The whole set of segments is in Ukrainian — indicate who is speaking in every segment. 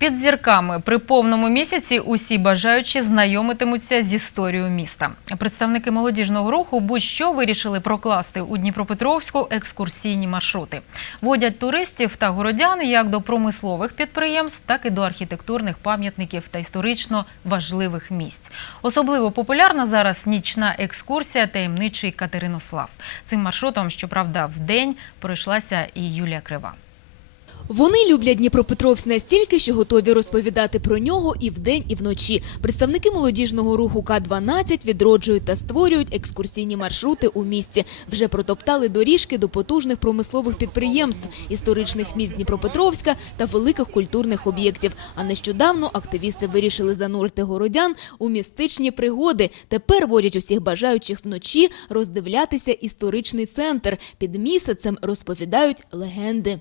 Speaker 1: Під зірками при повному місяці усі бажаючі знайомитимуться з історією міста. Представники молодіжного руху будь-що вирішили прокласти у Дніпропетровську екскурсійні маршрути. Водять туристів та городян як до промислових підприємств, так і до архітектурних пам'ятників та історично важливих місць. Особливо популярна зараз нічна екскурсія таємничий Катеринослав. Цим маршрутом, щоправда, в день пройшлася і Юлія Крива.
Speaker 2: Вони люблять Дніпропетровськ настільки, що готові розповідати про нього і вдень, і вночі. Представники молодіжного руху К-12 відроджують та створюють екскурсійні маршрути у місті. Вже протоптали доріжки до потужних промислових підприємств, історичних міст Дніпропетровська та великих культурних об'єктів. А нещодавно активісти вирішили занурити городян у містичні пригоди. Тепер водять усіх бажаючих вночі роздивлятися історичний центр. Під місяцем розповідають легенди.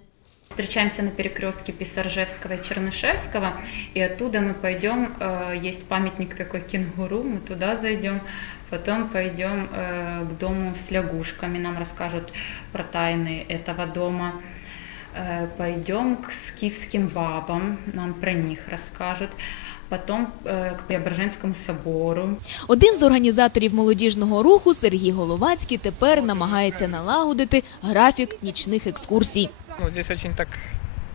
Speaker 3: Встречаемся на перекрестке Писаржевского и Чернышевского, и оттуда мы пойдем, э, есть памятник такой кенгуру, мы туда зайдем, потом пойдем э, к дому с лягушками, нам расскажут про тайны этого дома. Э, Пойдем к скифским бабам, нам про них расскажут. Потом э, к Преображенскому собору.
Speaker 2: Один з організаторів молодіжного руху Сергій Головацький тепер намагається налагодити графік нічних екскурсій.
Speaker 4: Ну, здесь очень так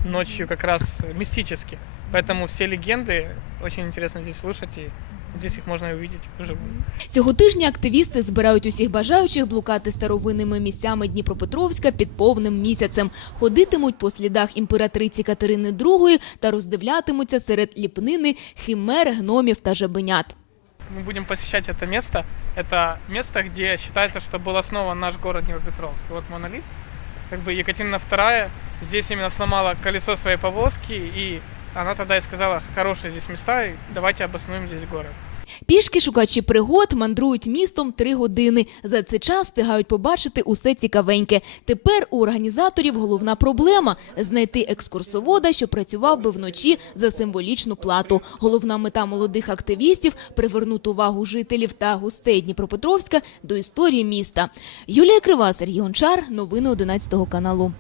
Speaker 4: ночью как раз мистически. Поэтому все легенды очень интересно здесь слушать, и здесь их можно увидеть вживую.
Speaker 2: Цього тижня активісти збирають усіх бажаючих блукати старовинними місцями Дніпропетровська під повним місяцем. Ходитимуть по слідах імператриці Катерини II та роздивлятимуться серед ліпнини химер, гномів та жабенят.
Speaker 4: Мы будем посещать это место. Это место, где считается, что был основан наш город Днепропетровск. Вот монолит. Как бы Екатерина II здесь именно сломала колесо своей повозки, и она тогда и сказала, хорошие здесь места, давайте обоснуем здесь город.
Speaker 2: Пішки шукачі пригод мандрують містом три години. За цей час встигають побачити усе цікавеньке. Тепер у організаторів головна проблема – знайти екскурсовода, що працював би вночі за символічну плату. Головна мета молодих активістів – привернути увагу жителів та гостей Дніпропетровська до історії міста. Юлія Крива, Сергій Гончар. Новини 11 каналу.